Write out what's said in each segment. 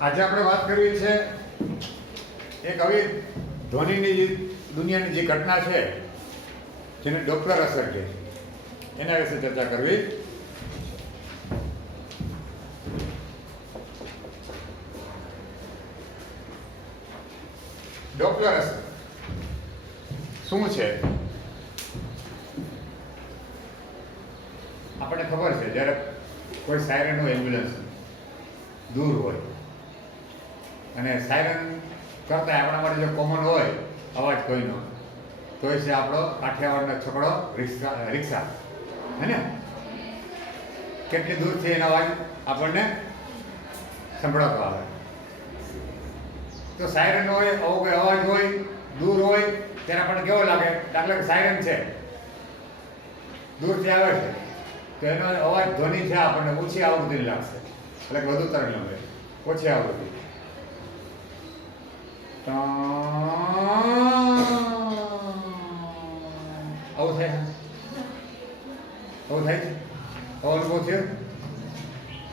આજે આપણે વાત કરવી છે એક આવી ધ્વનિની દુનિયાની જે ઘટના છે જેને ડોપલર અસર કહે એના વિશે ચર્ચા કરવી. ડોપલર અસર શું છે? આપણને ખબર છે જ્યારે કોઈ સાયરન હોય, એમ્બ્યુલન્સ દૂર હોય અને સાયરન કરતા આપણા માટે જો કોમન હોય અવાજ કોઈનો, તો એ છે આપણો કાઠિયાવાડનો છકડો રિક્ષા હે ને. કેટલી દૂરથી એનો અવાજ આપણને સંભળાતો આવે. તો સાયરન હોય, આવો કોઈ અવાજ હોય, દૂર હોય ત્યારે આપણને કેવો લાગે? દાખલા કે સાયરન છે, દૂરથી આવે છે તો એનો અવાજ ધ્વનિ છે આપણને ઓછી આવૃત્તિ લાગશે, એટલે કે વધુ તરંગ લંબે ઓછી આવૃત્તિ. આવું થાય છે, આવું થાય છે. આવો અનુભવ થયો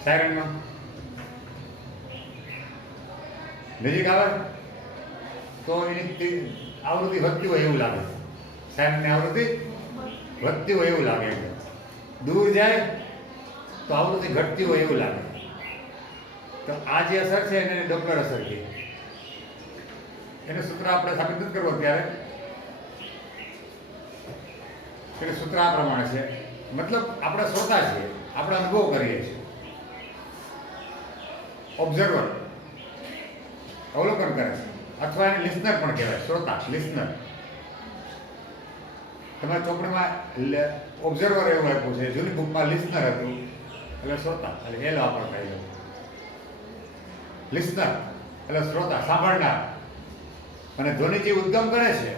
સાયરનમાં? નજીક આવે તો એની આવૃત્તિ વધતી હોય એવું લાગે. સાયરનની આવૃત્તિ વધતી હોય એવું લાગે. દૂર જાય તો આવૃત્તિ ઘટતી હોય એવું લાગે. તો આ જે અસર છે એને ડોપલર અસર કહીએ. એનું સૂત્ર આપણે સાબિત નથી કરવું ત્યારે. એટલે સૂત્ર આ પ્રમાણે છે, મતલબ આપણે શ્રોતા છીએ, આપણે અનુભવ કરીએ છીએ. ઓબ્ઝર્વર અવલોકન કરે છે, અથવા એને લિસનર પણ કહેવાય. શ્રોતા, લિસનર. તમારા ચોપડીમાં ઓબ્ઝર્વર એવું આપ્યું છે, જૂની બુકમાં લિસનર હતું, એટલે શ્રોતા, એટલે એલ વાપરતા એ લોકો. લિસનર એટલે શ્રોતા, સાંભળનાર. અને ધ્વનિ જે ઉદ્ગમ કરે છે,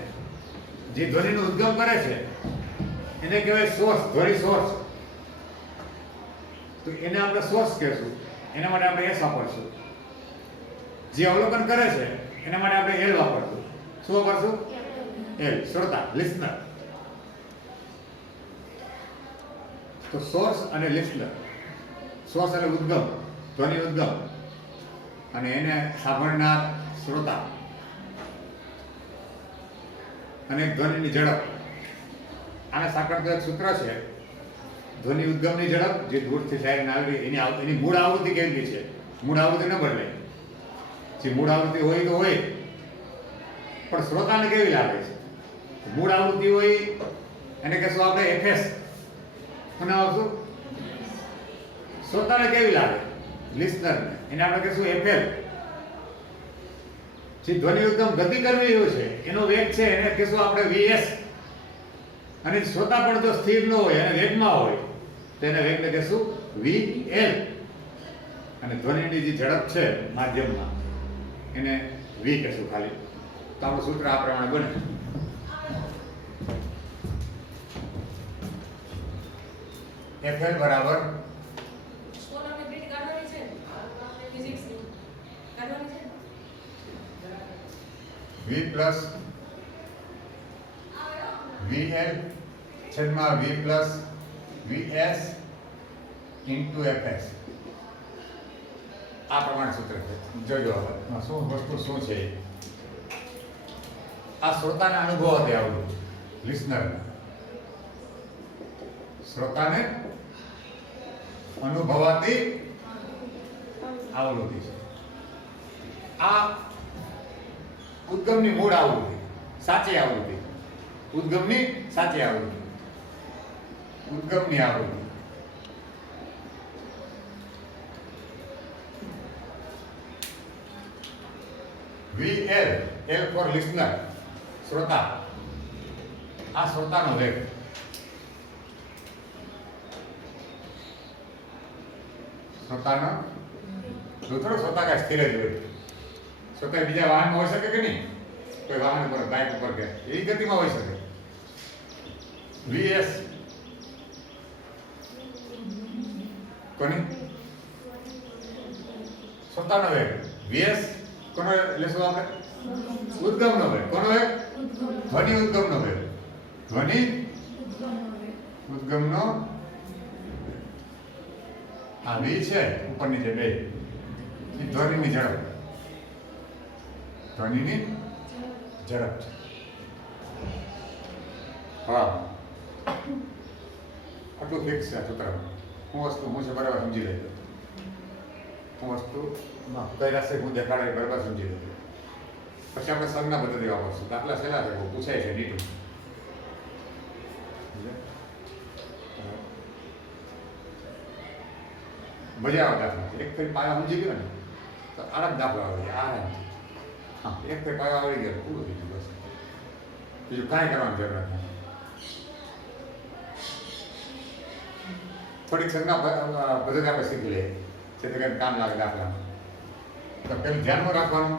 જે ધ્વનિનો ઉદ્ગમ કરે છે એને કહેવાય સોર્સ, ધ્વનિ સોર્સ. તો એને આપણે સોર્સ કહેશું. એના માટે આપણે એસ વાપરશું. જે અવલોકન કરે છે એના માટે આપણે એલ વાપરશું. શું વાપરશું? એલ, શ્રોતા, લિસનર. તો સોર્સ અને લિસનર. સોર્સ એટલે ઉદ્ગમ, ધ્વનિ ઉદ્ગમ, અને એને સાંભળનાર શ્રોતા. અને ધ્વનિની ઝડપ. આને સાંકળતું એક સૂત્ર છે, ધ્વનિ ઉદ્ગમની ઝડપ જે દૂરથી સાયરન આવી એની મૂળ આવૃત્તિ કેવી છે. મૂળ આવૃત્તિ ન બદલે. જે મૂળ આવૃત્તિ હોય તો હોય, પણ શ્રોતાને કેવી લાગે છે? મૂળ આવૃત્તિ હોય એને કહેશું આપણે એફએસ. શું નામ આવશું? શ્રોતાને કેવી લાગે? લિસનરને. એને આપણે કહેશું એફએલ. જે ધ્વનિ ઉદ્ગમ ગતિ કરવી હોય છે એનો વેગ છે એને કહેશું આપણે વીએસ. અને શ્રોતા પણ જો સ્થિર ન હોય અને વેગમાં હોય તો એના વેગને કહેશું વીએલ. અને ધ્વનિની જે ઝડપ છે માધ્યમમાં એને વી કહેશું ખાલી. તો આપણું સૂત્ર આ પ્રમાણે બને. એફએલ બરાબર વી પ્લસ વીએલ છેદમાં વી પ્લસ વીએસ ઇન્ટુ એફએસ. આ પ્રમાણે સૂત્ર છે. જોજો હવે શું વસ્તુ શું છે. આ શ્રોતાને અનુભવ હતી આવડું, લિસનરને. શ્રોતાને અનુભવાતી આવૃત્તિ છે. આ ઉદ્ગમની મૂળ આવૃત્તિ, સાચી આવૃત્તિ. ઉદ્ગમની સાચી આવૃત્તિ, ઉદ્ગમની આવૃત્તિ. વીએલ, એલ ફોર લિસનર, શ્રોતા. આ શ્રોતાનો વેગ. શ્રોતાનો થોડો શ્રોતા કાંઈ સ્થિર જ હોય. શ્રોતા બીજા વાહનમાં હોઈ શકે કે નહીં? કોઈ વાહન ઉપર, બાઇક ઉપર કે એ ગતિમાં હોઈ શકે. વીએસ કોની? શ્રોતાનો વેગ. વીએસ કોનો લેશું આપણે? ઉદ્ગમનો વેગ. કોનો વેગ? ધ્વનિ ઉદ્ગમનો વેગ. ધ્વનિ ઉદ્ગમનો આ વી છે ઉપરની જે બે, એ ધ્વનિની ઝડપ. ધ્વનિની ઝડપ છે. હા, આટલું ફિક્સ છે સૂત્રમાં. હું વસ્તુ હું છે બરાબર સમજી લેજો. હું વસ્તુ કઈ રાશે હું દેખાડે બરાબર સમજી લેજો. પછી આપણે સંજ્ઞા પદ્ધતિ વાપરશું. દાખલા સહેલા છે, પૂછાય છે નીટું. મજા આવે દાખલા. એક ફરી પાયા સમજી ગયો ને તો આરામ દાખલો આવે આરામથી. હા, એક ફરી પાયા આવી ગયો પૂરું થઈ ગયું. બસ બીજું કાંઈ કરવાની જરૂર નથી. થોડીક સંજ્ઞા પદ્ધતિ આપણે શીખી લઈએ જેથી કરીને કામ લાગે દાખલા. તો પેલું ધ્યાનમાં રાખવાનું,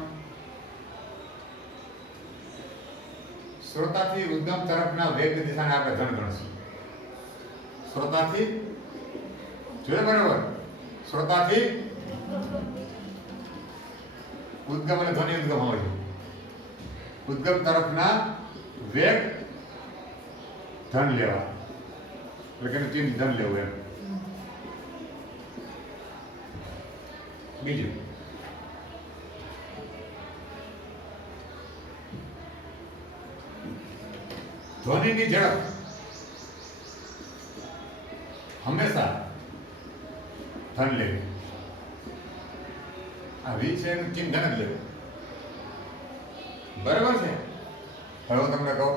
શ્રોતાથી ઉદ્ગમ તરફના વેગ દિશાને આપણે ધન ગણશું. શ્રોતાથી જોયે બરાબર, શ્રોતાથી ઉદ્ગમ અને ધ્વનિ ઉદ્ગમ હોય છે. ઉદ્ગમ તરફના વેગ ધન લેવા એટલે કે ચિહ્ન ધન લેવું એમ. બીજું ધ્વનિની ઝડપ હંમેશા ધન લેવી. આ વી છે એનું ચિહ્ન ધન જ લેવું. બરાબર છે. હવે હું તમને કહું,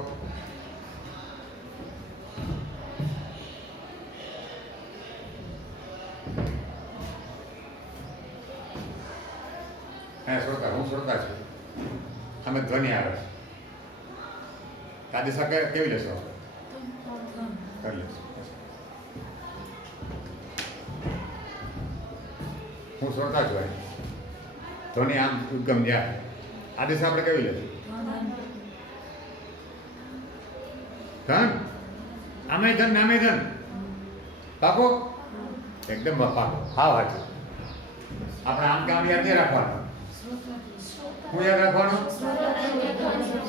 શ્રોતા, હું શ્રોતા છું, અમે ધ્વનિ આવે છે. આ દિશા કેવી લેશો? કરી લેશો. હું શ્રોતા છું, ધ્વનિ આમ ઉદ્ગમ જાય. આ દિશા આપણે કેવી લેશું? ધન. આમે ધન નામે ધન. પાકો? એકદમ પાકો. હા વાંચું. આપણે આમ કે આમ યાદ નહીં રાખવાનું. હું યાદ રાખવાનું?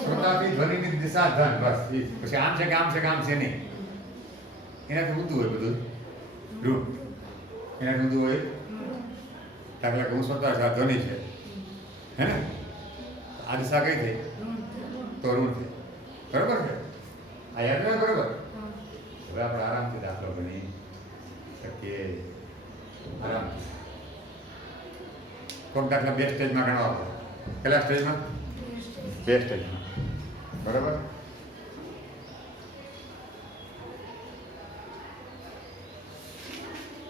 શ્રોતાથી ધ્વનિની દિશા ધન. બસ. પછી આમ છે કે આમ છે કે આમ છે નહીં. એનાથી ઊંધું હોય બધું રૂપ. એનાથી ઊંધું હોય. દાખલા કે હું શ્રોતા છું, આ ધ્વનિ છે, હે ને? આ દિશા કઈ થઈ? તો ઋણ થઈ. બરોબર છે? આ યાદ રહે બરોબર? હવે આપણે આરામથી દાખલો ગણી શકીએ. આરામથી. કોઈક દાખલા બે સ્ટેજમાં ગણવા પડે. કેટલા સ્ટેજમાં? બે સ્ટેજમાં. બરાબર?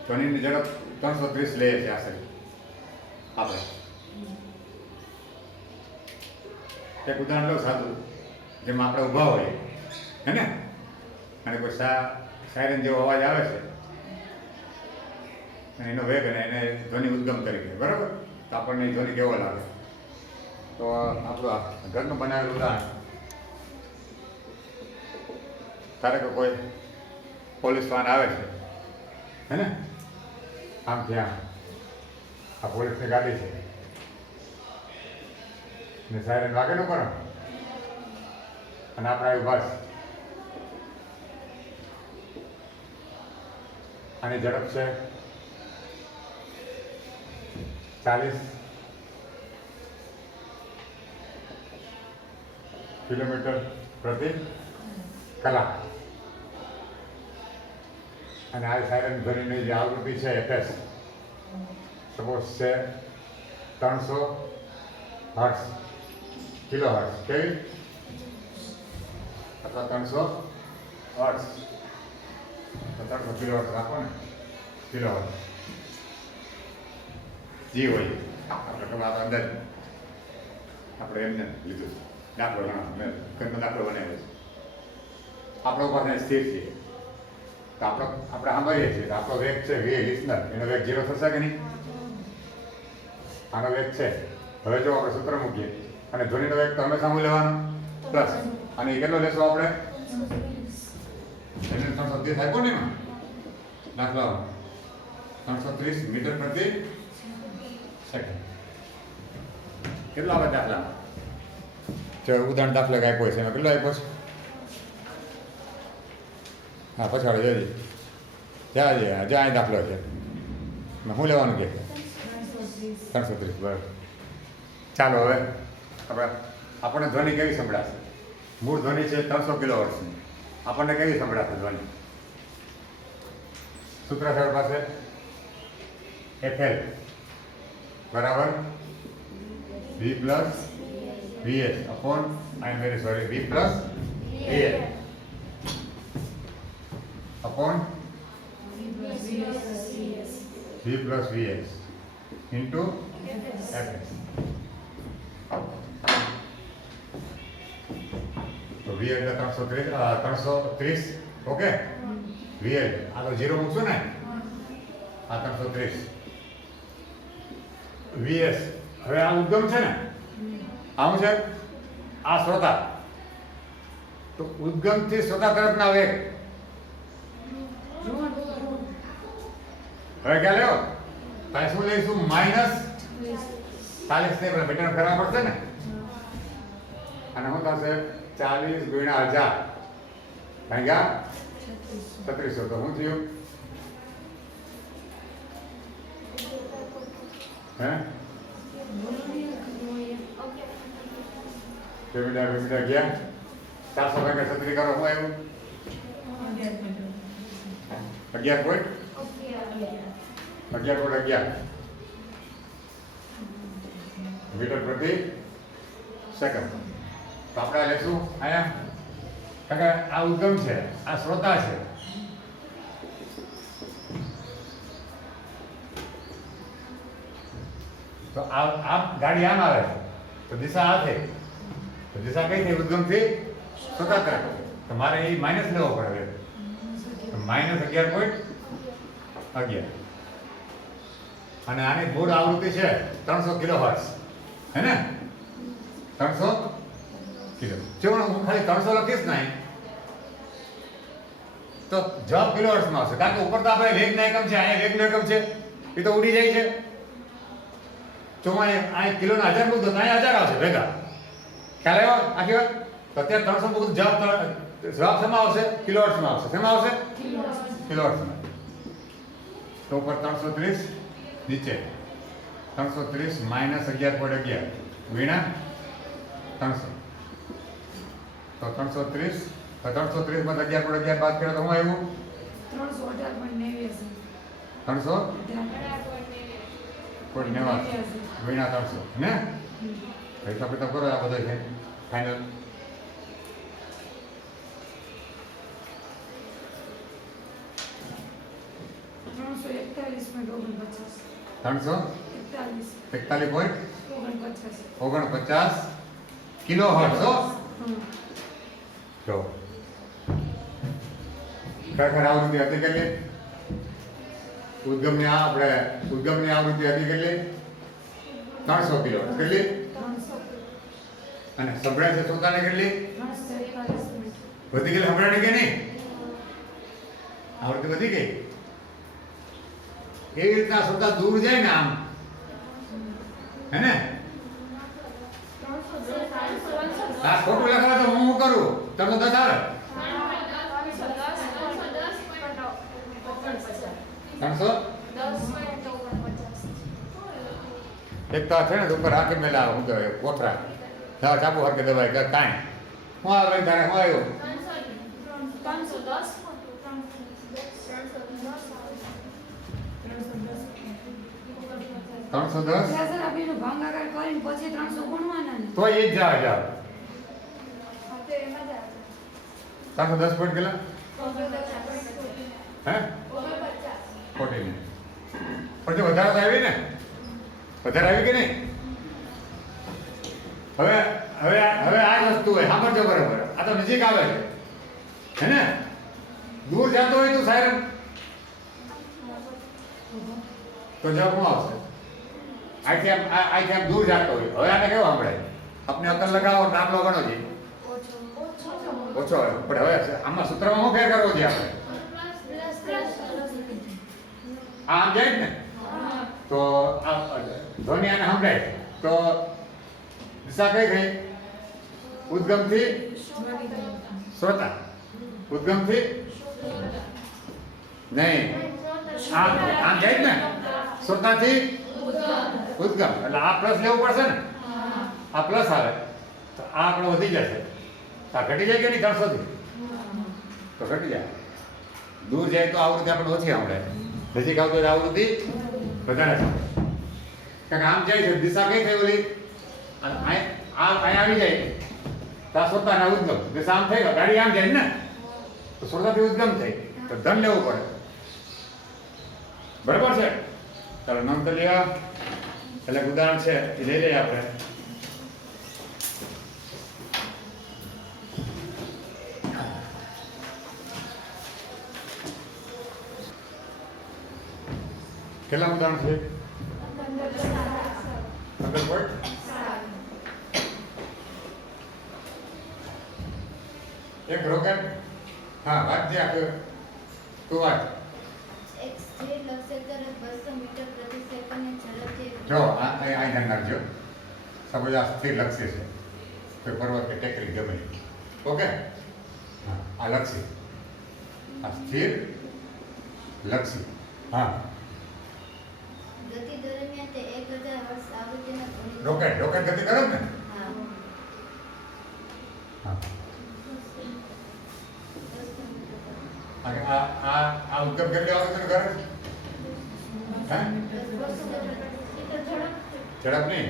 ધ્વનિની ઝડપ 330 લઈએ છીએ આશરે આપણે. એક ઉદાહરણ લો સાદું, જેમાં આપણે ઊભા હોઈએ, હે ને? અને કોઈ સાયરન જેવો અવાજ આવે છે અને એનો વેગ અને એને ધ્વનિ ઉદ્ગમ તરીકે, બરાબર? તો આપણને ધ્વનિ કેવો લાગે? તો આપણું ઘરનું બનાવેલું ઉદાહરણ, ધારો કે કોઈ પોલીસ વાહન આવે છે, હે ને? આમ ત્યાં આ પોલીસની ગાડી છે ને સાયરન વાગેલું કરો અને આપણે ઉભા છે. આની ઝડપ છે 40 કિલોમીટર પ્રતિ કલાક. અને આ સાયરન ધ્વનિની જે આવૃત્તિ છે FS સપોઝ છે 300 હર્ટ્ઝ, કિલો હર્ટ્ઝ, કેવી? અથવા 300 હર્ટ્ઝ, તો 300 કિલો હર્ટ્ઝ રાખો ને, કિલો હર્ટ્ઝ જી હોય. આપણે તમારા અંદાજ આપણે એમને લીધું દાખલો ગણો, ઘરનો દાખલો બનાવ્યો છે. આપણો પાસે સ્થિર છે તો આપણે સાંભળીએ છીએ તો આપણો વેગ છે વી લિસનર, એનો વેગ 0 થશે કે નહીં? આનો વેગ છે. હવે જો આપણે સૂત્ર મૂકીએ અને ધ્વનિનો વેગ તો હંમેશા શું લેવાનો? પ્લસ. અને એ કેટલો લેશો આપણે? 330 થાય કોને એમાં દાખલા 330 મીટર પ્રતિ સેકન્ડ. કેટલો આવે દાખલા? જો ઉદાહરણ દાખલા આપ્યો છે એમાં કેટલો આપ્યો છે? હા, પછાડો જોજે. જ્યાં દાખલો છે શું લેવાનું કે 330 બરાબર. ચાલો હવે આપણને ધ્વનિ કેવી સંભળાશે? મૂળ ધ્વનિ છે 300 કિલોહર્ટ્ઝની. આપણને કેવી સંભળાશે ધ્વનિ? સૂત્ર છે આપણી પાસે FL બરાબર V plus VS upon i am very sorry V plus VS upon V plus VS into FS. તો V એટલે 330 ઓકે. VL આ તો 0 મૂકશું ને, આ 330 VS. હવે આ ઉદ્ગમ છે ને, આવું છે આ શ્રોતા, તો ઉદ્ગમ થી શ્રોતા તરફના વેગ હવે ક્યાં લેવો? તો શું લઈશું? -40 ને મીટર કરવા પડશે ને, અને શું થશે 40 ગુણ્યા 1000 ભાગ્યા 3600. તો શું થયું? હે પેમીટર ગયા 400 ભાગ્યા 36 કરો. શું આવ્યું? 11.11 મીટર પ્રતિ સેકન્ડ. તો આપણે લેશું અહીંયા, કારણ કે આ ઉદ્ગમ છે, આ શ્રોતા છે. તો આ ગાડી આમ આવે તો દિશા આ થઈ, તો દિશા કઈ થઈ? ઉદ્ગમ થી શ્રોતા તરફ. તો મારે એ માઇનસ લેવો પડે, તો -11.11. અને આની મૂળ આવૃત્તિ છે 300 કિલોહર્ટ્ઝ, હે ને? 300 કિલો. જો હું ખાલી 300 લખીશ ને તો જવાબ કિલોહર્ટ્ઝમાં આવશે, કારણ કે ઉપર તો આપણે વેગનો એકમ છે, અહીંયા વેગનો એકમ છે, એ તો ઉડી જાય છે. જો આ કિલોના 1000 મૂકતો તો અહીંયા 1000 આવશે ભેગા. ખ્યાલ આવ્યો આખી વાત? તો અત્યારે 300 મૂકતો જવાબ શેમાં આવશે? કિલોહર્ટ્ઝમાં આવશે. શેમાં આવશે? કિલોહર્ટ્ઝમાં. તો ઉપર 330, નીચે 330 -11.11 ગુણ્યા 300. તો 330 માં 11.11 બાદ કર્યો તો શું આવ્યું? 318.89 ગુણ્યા 300 ને. પૈસા પૈસા કરો આ બધા છે ફાઇનલ. ત્રણસો 41.49 કિલોહર્ટ્ઝ. જો ખરેખર આવૃત્તિ હતી કેટલી? ઉદ્ગમની આવૃત્તિ હતી કેટલી? 300 કિલોહર્ટ્ઝ. કેટલી? અને સંભળાય છે શ્રોતાને કેટલી? વધી ગઈ સંભળાય કે નહીં? આવૃત્તિ વધી ગઈ. એવી રીતના શ્રોતા દૂર જાય ને આમ, હે ને? આ ખોટું લખાવે તો હું કરું? તમે 10 આવે 310. એક તો છે ને ઉપર રાખી મેલા હું કહેવાય કોઠરા ચાપુ હરકે દવાય કે કાંઈ હું આવે તારે શું આવ્યું? 310 તો એ જ જાવ 310 પોઈન્ટ કેટલા? હે 49. પછી વધારે તો આવી ને? વધારે આવી કે નહીં? હવે આ વસ્તુ હોય સાંભળજો બરાબર. આ તો નજીક આવે છે, હે ને? દૂર જતો હોય તો સાયરન તો જવાબ શું આવશે? આઈથી આમ દૂર જતો હોય. હવે આને કેવું સાંભળે? આપણે અકલ લગાવો, દાખલો ગણો છે ઓછો હોય. પણ હવે આમાં સૂત્રમાં શું ફેર કરવો છે આપણે? આમ જાય ને તો ધ્વનિ આને સંભળાય તો દિશા કઈ ગઈ? ઉદ્ગમથી શ્રોતા. ઉદ્ગમથી નહીં, આમ જાય ને શ્રોતાથી ઉદ્ગમ એટલે આ પ્લસ લેવું પડશે ને આ પ્લસ આવે તો આ આપણો વધી જશે આ ઘટી જાય કે નહીં 300 થી તો ઘટી જાય દૂર જાય તો આવૃત્તિ આપણે ઓછી સાંભળે નજીક આવતો હોય આવૃત્તિ વધારે સાંભળે કારણ કે આમ જાય છે દિશા કઈ થઈ ઓલી અહીંયા આવી જાય તો આ શ્રોતાના ઉદ્ગમ દિશા આમ થઈ ગયો ગાડી આમ જાય ને તો શ્રોતાથી ઉદ્ગમ થઈ તો ધન લેવું પડે બરાબર છે ચાલો નોંધ કરી લેવા એટલે ઉદાહરણ છે એ લઈ લઈએ આપણે કેટલા ઉદાહરણ છે 15 પોઈન્ટ એક રોકેટ હા વાત જે આપ્યો તું વાત એક સ્થિર લક્ષ્ય તરફ 200 મીટર પ્રતિ સેકન્ડની ઝડપથી જો આ ધ્યાન રાખજો સપોઝ આ સ્થિર લક્ષ્ય છે કોઈ પર્વત કે ટેકરી ગમે ઓકે હા આ લક્ષ્ય આ સ્થિર લક્ષ્ય હા ગતિ દરમિયાન તે 1000 હર્ટ્ઝ આવૃત્તિના ધ્વનિ રોકેટ ગતિ કરે ને હા હા 200 મીટર આ ઉદ્ગમ કેટલી આવૃત્તિનું કરે હા ઝડપ નહીં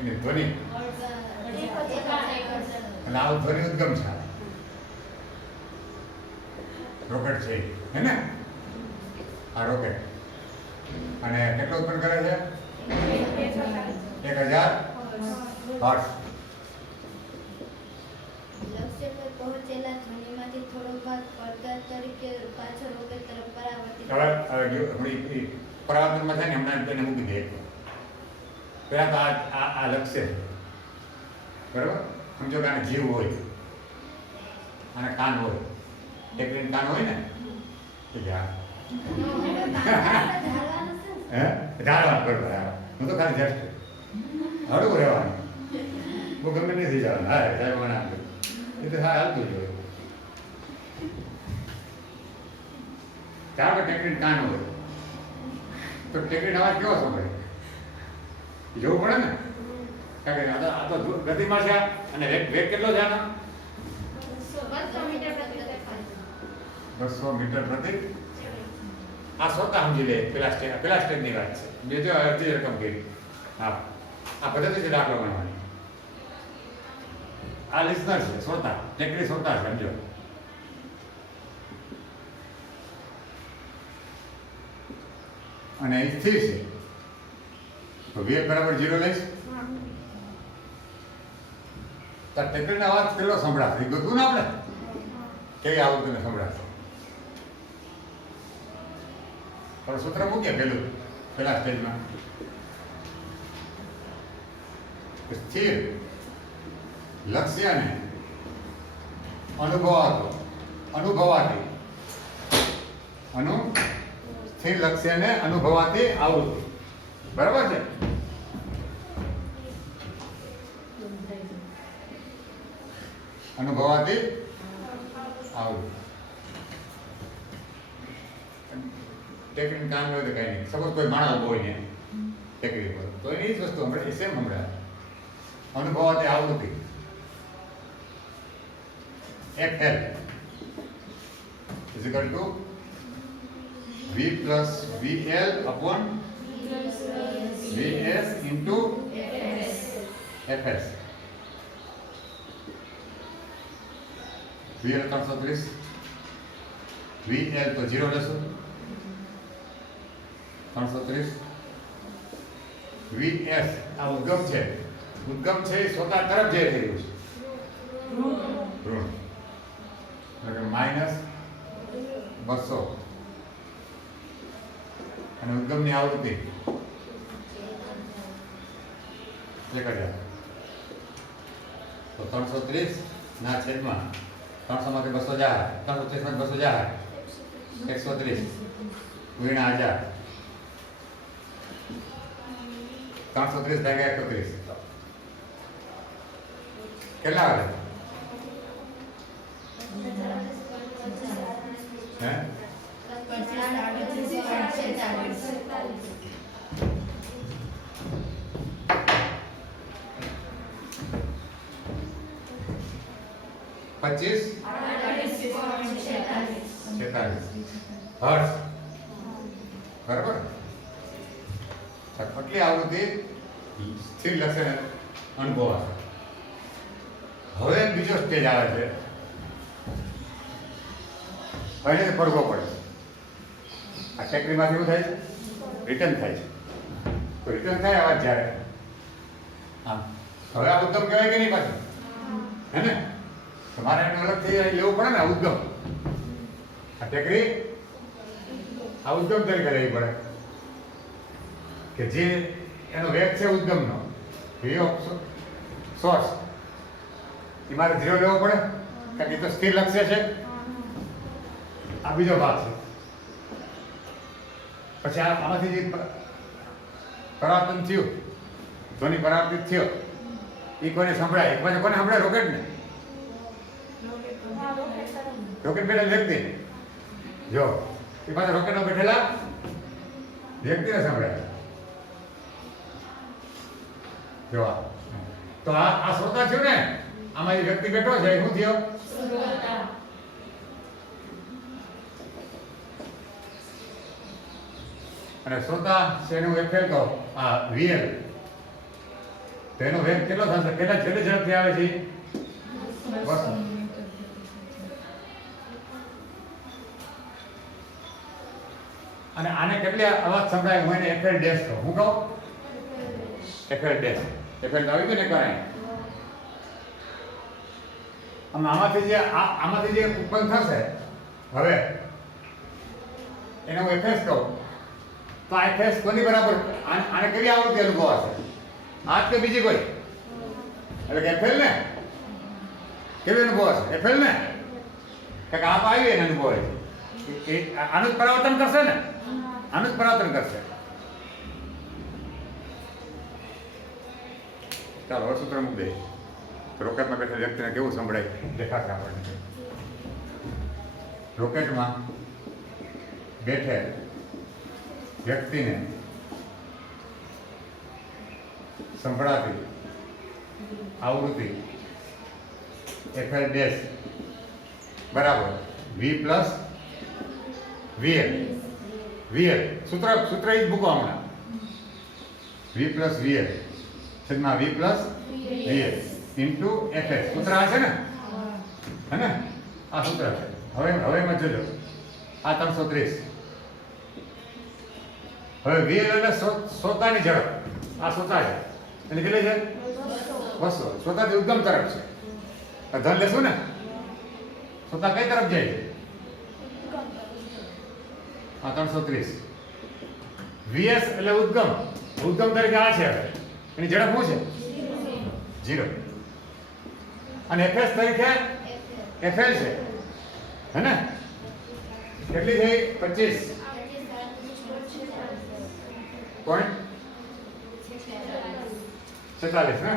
એની ધ્વનિ અને આ ધ્વનિ ઉદ્ગમ છે રોકેટ છે હે ને આ રોકેટ અને કેટલો ઉત્પન્ન કરે છે 1000 હર્ટ્ઝ લક્ષ્ય પર પહોંચેલા ધ્વનિમાંથી થોડો ભાગ પડઘા તરીકે પાછળ રોકેટ તરફ પરાવર્તિત હવે આપણી પરાવર્તનમાં છે ને હમણાં તેને મૂકી દે પહેલાં તો આ લક્ષ્ય છે બરાબર સમજો કે આને જીવ હોય અને કાન હોય ટેકરીને કાન હોય ને તો જા હે ધારવા બરોબર હું તો ખાલી જસ્ટ હળવું રહેવાનું હું ગમે નથી જવાનું હા સાહેબ મને આપ્યું એ તો હા હાલતું જ હોય ચાર ટેકરીને કાન હોય તો ટેકરીનો અવાજ કેવો સાંભળે જોવું પડે ને કારણ કે આ તો ગતિમાં છે અને વેગ કેટલો છે આનો 200 મીટર પ્રતિ સેકન્ડ 200 મીટર પ્રતિ આ શ્રોતા સમજી લે પેલા સ્ટેજની વાત છે બીજો અડધી રકમ કરી હા આ પદ્ધતિ છે દાખલો ગણવાની આ લિસ્નર છે શ્રોતા ટેકરી શ્રોતા છે સમજો અને એ સ્થિર છે તો વેગ બરાબર 0 લઈશ તો ટેકરીનો અવાજ કેટલો સંભળાશે એ ગોતું ને આપણે કેવી આવૃત્તિને સંભળાશે પણ સૂત્ર મૂકીએ પેલા સ્ટેજમાં સ્થિર લક્ષ્યને અનુભવાતી સ્થિર લક્ષ્યને અનુભવાતી આવૃત્તિ બરાબર છે અનુભવાતી આવૃત્તિ ટેકરી કામ હોય તો કઈ નહીં સપોઝ કોઈ માણસ ઉભો હોય ને ટેકરી પર તો એની જ વસ્તુ હમણાં સેમ હમણાં અનુભવાતી આવૃત્તિ FL is equal to V plus VL upon VS into FS VL 330 VL તો 0 લેશું 330 VS આ ઉદ્ગમ છે એ સ્વતઃ તરફ જઈ રહ્યું છે ઋણ એટલે માઇનસ 200 અને ઉદ્ગમની આવૃત્તિ 1000 તો 330 ના છેદમાં 300 માંથી 200 જાય 330 માંથી 200 જાય 130 ગુણ્યા 1000 330 ભાગ્યા 31 કેટલા આવે હે 25 46 હર્ટ્ઝ બરાબર. આટલી આવૃત્તિ સ્થિર લક્ષણ અનુભવાશે. હવે બીજો સ્ટેજ આવે છે, એને પડવો પડે. આ ટેકરીમાંથી શું થાય છે? રિટર્ન થાય છે. તો રિટર્ન થાય અવાજ જ્યારે આમ, હવે આ ઉદ્ગમ કહેવાય કે નહીં પાછું? હે ને? તમારે એને અલગથી લેવું પડે ને ઉદ્ગમ. આ ટેકરી આ ઉદ્ગમ તરીકે લેવી પડે કે જે એનો વેગ છે ઉદ્ગમનો, વી ઓફ સોર્સ, એ મારે 0 લેવો પડે કારણ કે એ તો સ્થિર લક્ષ્ય છે. આ બીજો ભાગ છે. પછી આમાંથી જે પરાવર્તન થયું, ધ્વનિ પરાવર્તિત થયો, એ કોને સંભળાય? એક બાજુ કોને સંભળાય? રોકેટને. રોકેટ બેઠેલા વ્યક્તિને. જો એ પાછા રોકેટમાં બેઠેલા વ્યક્તિને સંભળાય. જો તો આ શ્રોતા થયું ને, આમાં જે વ્યક્તિ બેઠો છે એ શું થયો? અને શ્રોતા છે એનું એફએલ કહો, આ વીએલ, તો એનો વેગ કેટલો થશે? કેટલા છેલ્લે ઝડપથી આવે છે? અને આને કેટલી અવાજ સંભળાય? હું એને એફએલ ડેશ કહું. હું કહું એફએલ ડેશ. એફએલ તો આવી ગયું ને કરાય. આમાંથી જે ઉત્પન્ન થશે હવે એને હું એફએસ કહું, તો આ એફએસ કોની બરાબર? આને કેવી આવૃત્તિ અનુભવાશે? આ કે બીજી કોઈ? એટલે કે એફએલ ને કેવી અનુભવાશે? એફએલ ને કે આપ આવી એને અનુભવે છે. આનું જ પરાવર્તન કરશે ને, આનું જ પરાવર્તન કરશે. ચાલો હવે સૂત્ર મૂકી દઈએ. રોકેટમાં બેઠેલ વ્યક્તિને કેવું સંભળાય દેખાશે આપણને. રોકેટમાં બેઠેલ વ્યક્તિને સંભળાતી આવૃત્તિ એફએલ ડેશ બરાબર વી પ્લસ વીએલ. વીએલ સૂત્ર એ જ મૂકો હમણાં. વી પ્લસ વીએલ છેદમાં વી પ્લસ વીએલ ઇન્ટુ એફએસ. સૂત્ર આ છે ને, હે ને? આ સૂત્ર છે. હવે એમાં જોજો આ 330. હવે વીએલ એટલે શ્રોતાની ઝડપ. આ શ્રોતા છે એટલે કેટલી છે? 200. શ્રોતાથી ઉદ્ગમ તરફ છે. ધન લેશું ને, શ્રોતા કઈ તરફ જાય છે? આ 330. વીએસ એટલે ઉદ્ગમ. ઉદ્ગમ તરીકે આ છે. હવે એની ઝડપ શું છે? 0. અને એફએસ તરીકે એફએલ છે, હે ને? કેટલી થઈ? 25 પોઈન્ટ 46 ને?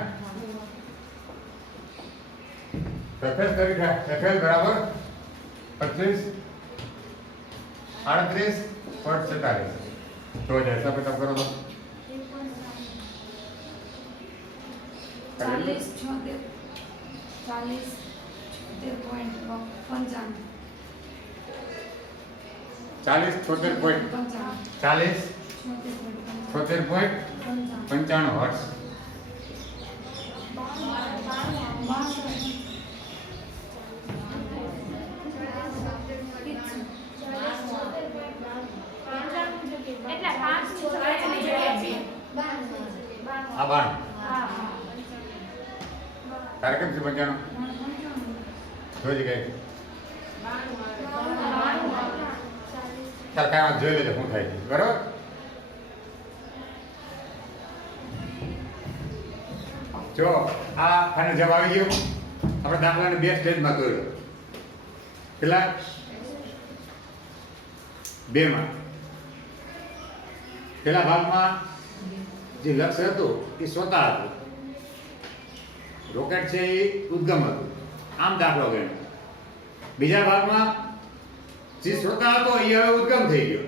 એફએસ તરીકે એફએલ બરાબર 25 38.46. તો જ હિસાબ કિતાબ કરો તો 40.95 હર્ટ્ઝ. આ 92. તારે કેમ છે 95? જોઈ ગઈ. ચાલ કાંઈ વાત જોઈ લેજો શું થાય છે. બરાબર. જો આ ફાઇનલ જવાબ આવી ગયો. આપણે દાખલાને 2 સ્ટેજમાં કર્યો. પેલા 2 માં પેલા ભાગમાં જે લક્ષ્ય હતું એ શ્રોતા હતું, રોકેટ છે એ ઉદ્ગમ હતું. આમ દાખલો ગયો. બીજા ભાગમાં જે શ્રોતા હતો એ હવે ઉદ્ગમ થઈ ગયો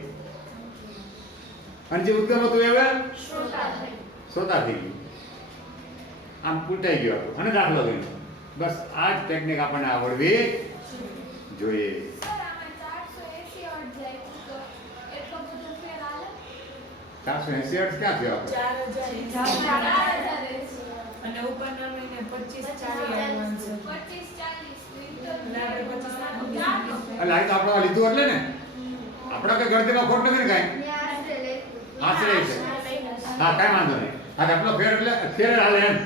અને જે ઉદ્ગમ હતું એ હવે શ્રોતા થઈ ગયું. આમ ઉલટાઈ ગયો અને દાખલો ગયો. બસ આ જ ટેકનિક આપણને આવડવી જોઈએ. સર આમાં 480 હર્ટ્ઝ આપ્યું તો એટલો બધો ફેર આવે? 480 હર્ટ્ઝ ક્યાં થયો આપણે? 4080 અને ઉપરના મહિને 25 40 આવવાનું છે. 25 40 એટલે આપણે 25 એટલે આ તો આપણે લીધું એટલે ને આપણે કઈ ગણતરીમાં ખોટ નથી ને કાંઈ. આશરે છે. હા કાંઈ વાંધો નહીં. હા તો આપણો ફેર એટલે ફેર હાલે એમ.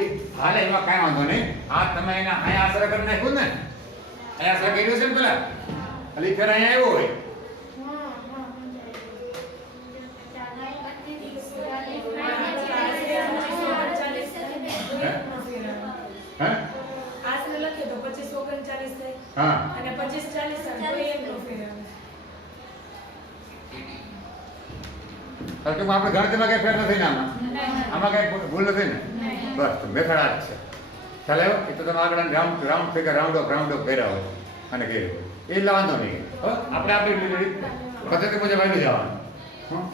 એ હાલે એમાં કાંઈ વાંધો નહીં. હા તમે એના અહીંયા આશરે કરી નાખ્યું ને, અહીંયા આશરે કર્યું છે ને પેલા એટલે ઈ ફેર અહીંયા આવ્યો હોય. હે આશરે લખીએ તો 25 39 થાય હા અને 25 40 થાય તો એટલો ફેર આવે. ટૂંકમાં આપણે ગણતરીમાં કઈ ફેર નથી ને આમાં કઈ ભૂલ નથી ને. બસ તો મેથડ આ જ છે. ચાલે એ તો તમે આગળ રાઉન્ડ ફિગર રાઉન્ડ ઓફ કર્યા હોય અને કર્યું હોય એટલે વાંધો નહીં. આપણે આપણી પદ્ધતિ મુજબ આવી જવાનું.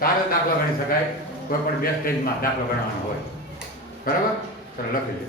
તારે દાખલો ગણી શકાય કોઈ પણ બે સ્ટેજમાં દાખલો ગણવાનો હોય. બરાબર? ચાલો લખી દે.